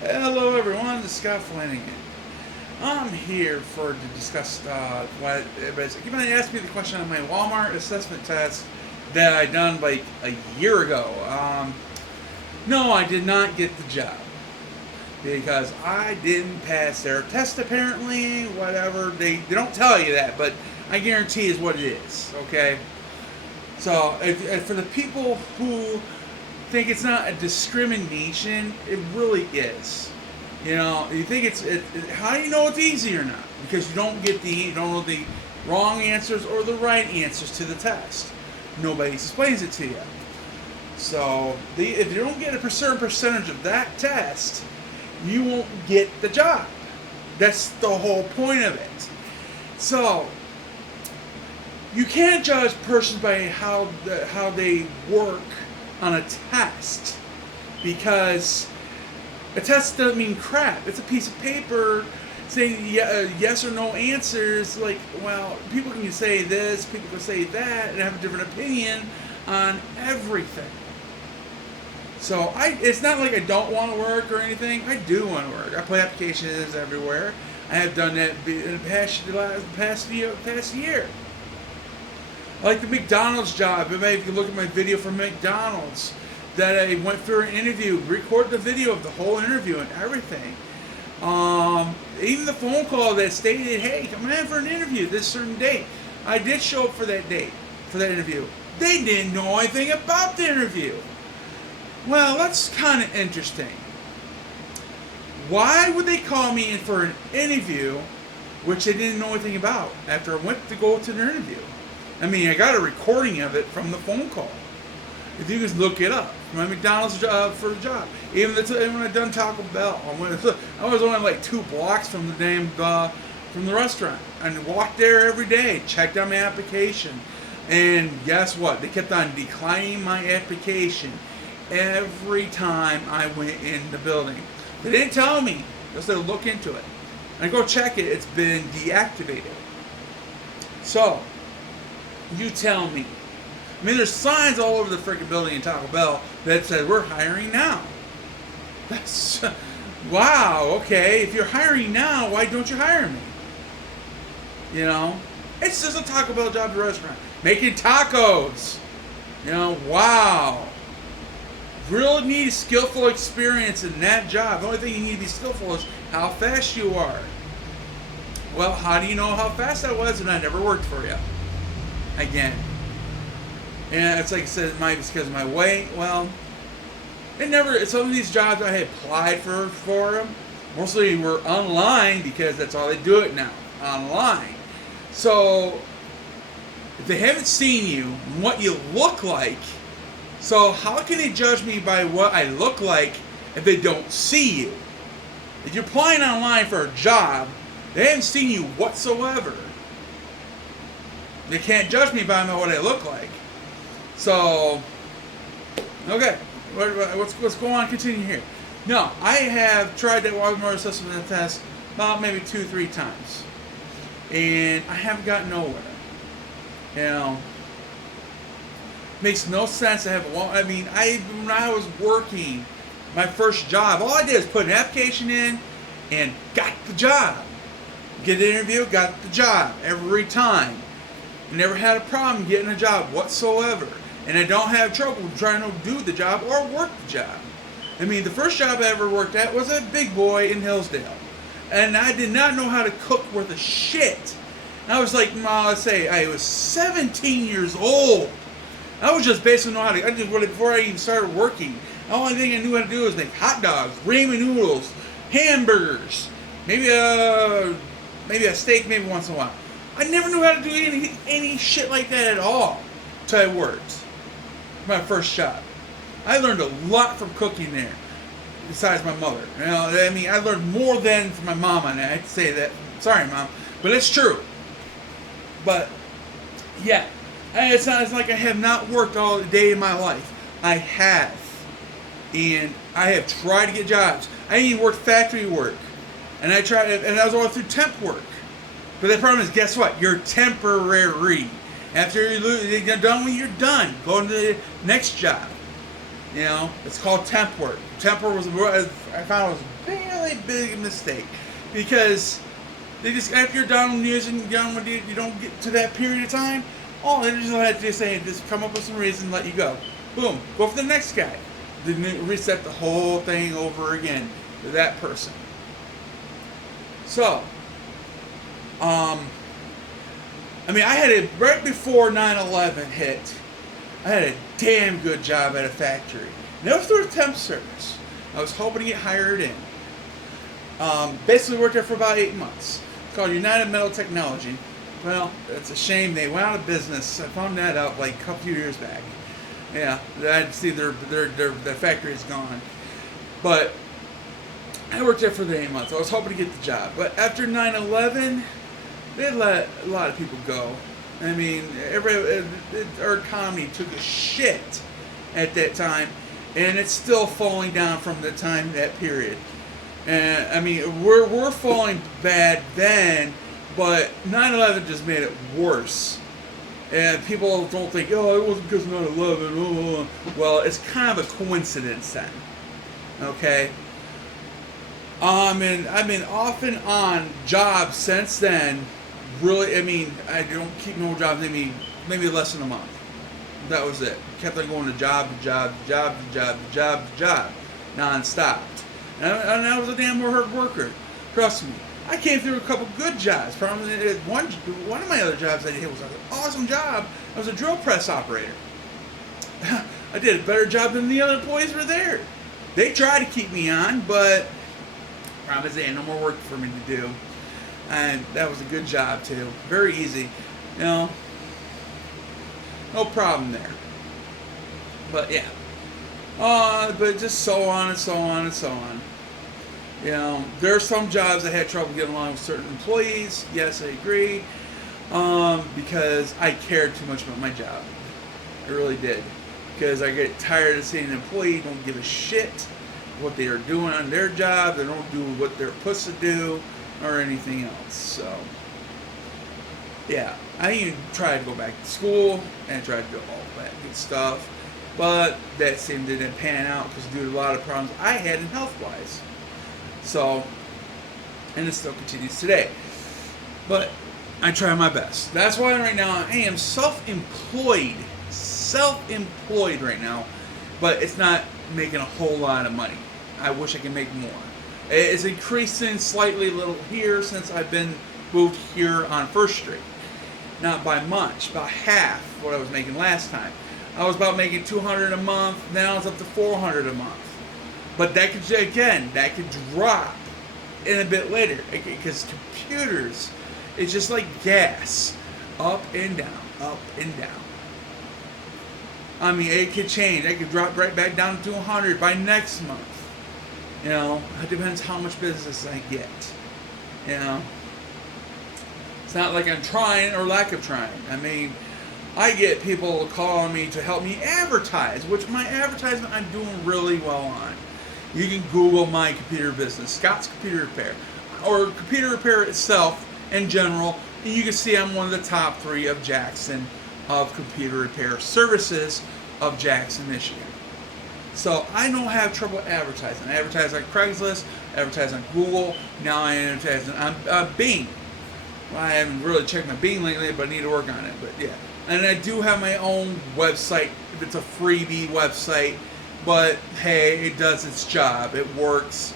Hello, everyone. This is Scott Flanagan. I'm here to discuss what everybody's. Keep on asking me the question on my Walmart assessment test that I done like a year ago. No, I did not get the job because I didn't pass their test. Apparently, whatever they don't tell you that, but I guarantee is what it is. Okay. So if for the people who think it's not a discrimination, it really is. You think how do you know it's easy or not? Because you don't know the wrong answers or the right answers to the test. Nobody explains it to you. So if you don't get a certain percentage of that test, you won't get the job. That's the whole point of it. So you can't judge persons by how they work on a test, because a test doesn't mean crap. It's a piece of paper saying yes or no answers. Like, well, people can say this, people can say that, and have a different opinion on everything. So it's not like I don't want to work or anything. I do want to work. I put applications everywhere. I have done that in the past year. Like the McDonald's job. If you look at my video from McDonald's, that I went through an interview, recorded the video of the whole interview and everything. Even the phone call that stated, "Hey, come in for an interview this certain date." I did show up for that date, for that interview. They didn't know anything about the interview. Well, that's kind of interesting. Why would they call me in for an interview, which they didn't know anything about, after I went to go to the interview? I mean, I got a recording of it from the phone call. If you just look it up, my McDonald's job for the job. Even when I done Taco Bell, I was only like 2 blocks from the from the restaurant, and walked there every day, checked on my application, and guess what? They kept on declining my application every time I went in the building. They didn't tell me. They said look into it. And I go check it. It's been deactivated. So you tell me. I mean, there's signs all over the freaking building in Taco Bell that says we're hiring now. That's wow. Okay, if you're hiring now, why don't you hire me? It's just a Taco Bell job at the restaurant, making tacos. Wow. Really need skillful experience in that job. The only thing you need to be skillful is how fast you are. Well, how do you know how fast I was when I never worked for you? Again. And it's like I said, it's because of my weight. Well, some of these jobs I had applied for them, mostly were online, because that's all they do it now, online. So, if they haven't seen you, what you look like, so how can they judge me by what I look like if they don't see you? If you're applying online for a job, they haven't seen you whatsoever. They can't judge me by what I look like. So, okay, let's go on, continue here. No, I have tried that Walmart assessment test about maybe 2-3 times, and I haven't gotten nowhere. Makes no sense to have when I was working my first job, all I did was put an application in and got the job. Get an interview, got the job every time. Never had a problem getting a job whatsoever. And I don't have trouble trying to do the job or work the job. I mean, the first job I ever worked at was a Big Boy in Hillsdale. And I did not know how to cook worth a shit. I was like, let's say I was 17 years old. I was just basically know how to. Before I even started working, the only thing I knew how to do was make hot dogs, ramen noodles, hamburgers, maybe a steak, maybe once in a while. I never knew how to do any shit like that at all until I worked my first job. I learned a lot from cooking there, besides my mother. I learned more than from my mom, and I have to say that. Sorry, Mom, but it's true. But yeah. It's like I have not worked all day in my life. I have. And I have tried to get jobs. I even worked factory work. And I was all through temp work. But the problem is, guess what? You're temporary. After you're done, when you're done, go to the next job. You know, it's called temp work. Temp work I found was a really big mistake because they just after you're done using you don't get to that period of time. All they just had to say just come up with some reason, let you go. Boom, go for the next guy. Then reset the whole thing over again to that person. So, I mean, I had it right before 9/11 hit. I had a damn good job at a factory. And that was through a temp service. I was hoping to get hired in. Basically worked there for about 8 months. It's called United Metal Technology. Well, it's a shame they went out of business. I found that out like a couple years back. Yeah, I'd see their factory is gone. But I worked there for the 8 months. I was hoping to get the job. But after 9/11, they let a lot of people go. I mean, our economy took a shit at that time, and it's still falling down from the time that period. And I mean, we're falling bad then, but 9/11 just made it worse. And people don't think, oh, it wasn't because of 9/11. Oh. Well, it's kind of a coincidence then. Okay. And I've been off and on jobs since then. Really, I mean, I don't keep no jobs. Maybe less than a month. That was it. Kept on going to job to job to job to job to job to job, non-stop. And I was a damn hard worker. Trust me. I came through a couple good jobs. Probably one of my other jobs I did was an awesome job. I was a drill press operator. I did a better job than the other employees were there. They tried to keep me on, but problem is they had no more work for me to do. And that was a good job too. Very easy. You know, no problem there. But yeah. But just so on and so on and so on. You know, there are some jobs I had trouble getting along with certain employees. Yes, I agree. Because I cared too much about my job. I really did. Because I get tired of seeing an employee don't give a shit what they are doing on their job. They don't do what they're supposed to do or anything else. So, yeah. I even tried to go back to school and tried to do all that good stuff. But that seemed to didn't pan out because due to a lot of problems I had in health-wise. So, and it still continues today. But I try my best. That's why right now I am self-employed. Self-employed right now. But it's not making a whole lot of money. I wish I could make more. It's increasing slightly a little here since I've been moved here on First Street. Not by much. About half what I was making last time. I was about making $200 a month. Now it's up to $400 a month. But that could drop in a bit later because computers, it's just like gas, up and down, up and down. I mean, it could change. It could drop right back down to 100 by next month. You know, it depends how much business I get. You know, it's not like I'm trying or lack of trying. I mean, I get people calling me to help me advertise, which my advertisement I'm doing really well on. You can Google my computer business, Scott's Computer Repair, or computer repair itself in general. And you can see I'm one of the top 3 of Jackson of computer repair services of Jackson, Michigan. So I don't have trouble advertising. I advertise on Craigslist, advertise on Google, now I advertise on Bing. Well, I haven't really checked my Bing lately, but I need to work on it. But yeah. And I do have my own website. It's a freebie website. But hey, it does its job. It works.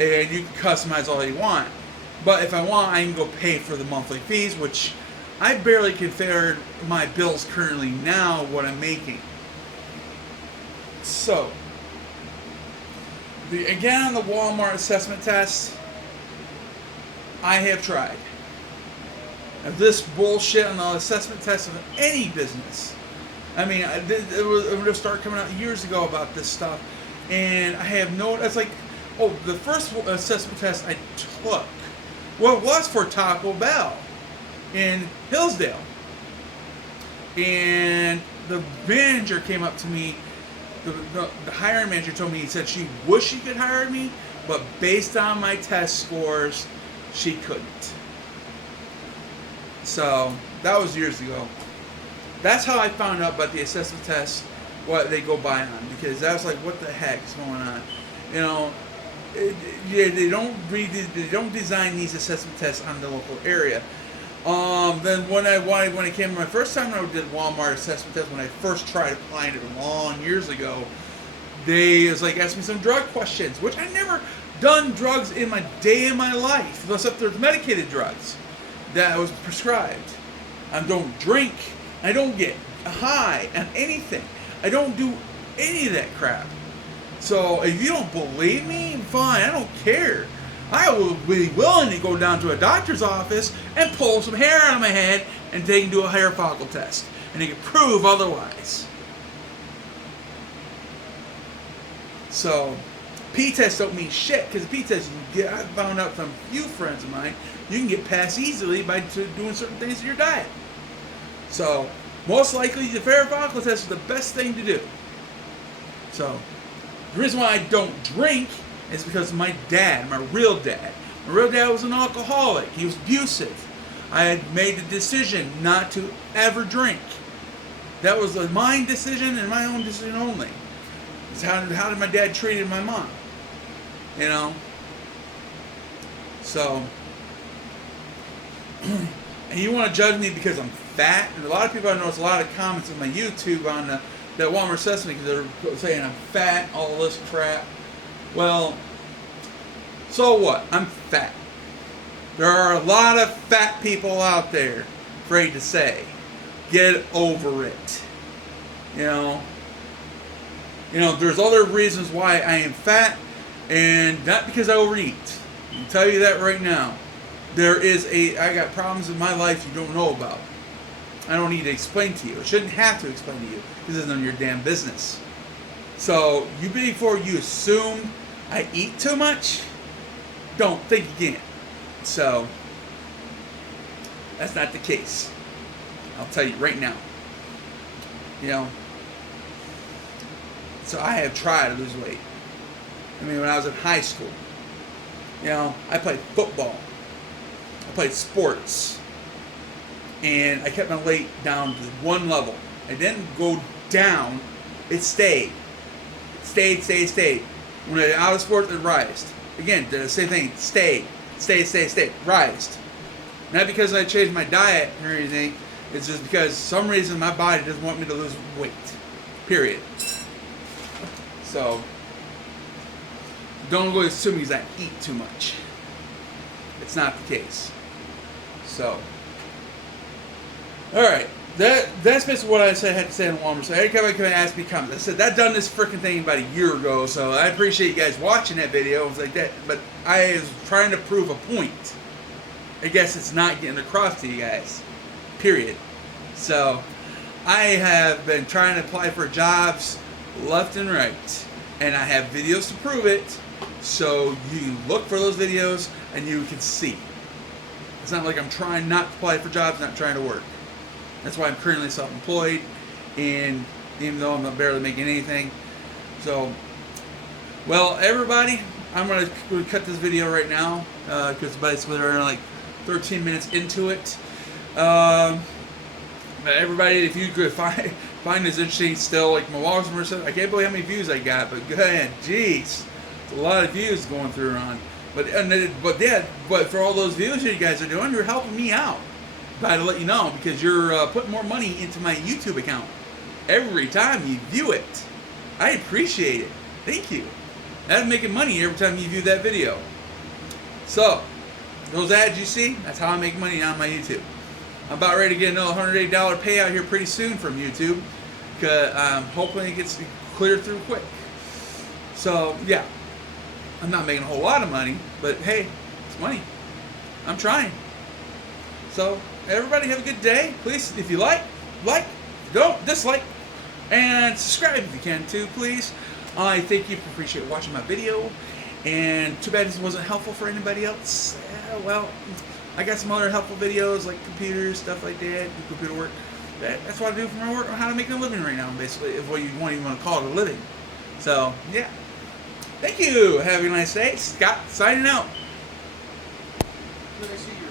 And you can customize all you want. But if I want, I can go pay for the monthly fees, which I barely consider my bills currently now what I'm making. So, again on the Walmart assessment test, I have tried. Now, this bullshit on the assessment test of any business. I mean, it would start coming out years ago about this stuff, and I have no. It's like, oh, the first assessment test I took, well, it was for Taco Bell in Hillsdale, and the manager came up to me. The hiring manager told me, he said she wished she could hire me, but based on my test scores, she couldn't. So that was years ago. That's how I found out about the assessment test what they go by on, because I was like, what the heck is going on? You know, yeah, they don't design these assessment tests on the local area. Then when I came my first time I did Walmart assessment test, when I first tried applying it long years ago, they was like asked me some drug questions, which I never done drugs in my day in my life, except there's medicated drugs that was prescribed. I don't drink. I don't get high on anything. I don't do any of that crap. So if you don't believe me, fine. I don't care. I will be willing to go down to a doctor's office and pull some hair out of my head and take and do a hair follicle test, and they can prove otherwise. So, P-test don't mean shit, because P-test, I found out from a few friends of mine, you can get past easily by doing certain things in your diet. So, most likely, the hair follicle test is the best thing to do. So, the reason why I don't drink is because my real dad was an alcoholic. He was abusive. I had made the decision not to ever drink. That was a mind decision and my own decision only. It's how did my dad treated my mom? You know? So, and you want to judge me because I'm fat? And a lot of people, I notice a lot of comments on my YouTube on that Walmart assessment because they're saying I'm fat, all this crap. Well, so what? I'm fat. There are a lot of fat people out there, afraid to say. Get over it. You know, there's other reasons why I am fat, and not because I overeat. I can tell you that right now. I got problems in my life you don't know about. I don't need to explain to you. I shouldn't have to explain to you, because it's none of your damn business. So, before you assume I eat too much, don't think again. So, that's not the case. I'll tell you right now. You know, so I have tried to lose weight. I mean, when I was in high school, you know, I played football. I played sports. And I kept my weight down to one level. I didn't go down. It stayed. Stayed. When I out of sports, it rised. Again, the same thing. Stayed. Rised. Not because I changed my diet or anything. It's just because some reason my body doesn't want me to lose weight. Period. So, don't go assuming I eat too much. It's not the case. So, alright. That's basically what I had to say on Walmart. So everybody can ask me comments. I said that done this freaking thing about a year ago, so I appreciate you guys watching that video. It was like that, but I was trying to prove a point. I guess it's not getting across to you guys. Period. So I have been trying to apply for jobs left and right, and I have videos to prove it. So you can look for those videos and you can see. It's not like I'm trying not to apply for jobs, not trying to work. That's why I'm currently self-employed, and even though I'm not barely making anything. So, well, everybody, I'm going to cut this video right now, because basically we're like 13 minutes into it. But everybody, if you could find this interesting still, like my Walmart stuff, I can't believe how many views I got, but go ahead, jeez, it's a lot of views going through on. But for all those views that you guys are doing, you're helping me out. But to let you know, because you're putting more money into my YouTube account every time you view it. I appreciate it. Thank you. That's making money every time you view that video. So, those ads you see, that's how I make money on my YouTube. I'm about ready to get another $108 payout here pretty soon from YouTube. Because I'm hoping it gets cleared through quick. So, yeah. I'm not making a whole lot of money, but hey, it's money. I'm trying. So, everybody have a good day. Please, if you like, don't dislike, and subscribe if you can too, please. I thank you for appreciate watching my video, and too bad this wasn't helpful for anybody else. Well, I got some other helpful videos like computers, stuff like that, computer work. That's what I do for my work on how to make a living right now, basically, if what you even want to call it a living. So, yeah. Thank you. Have a nice day. Scott signing out. Could I see your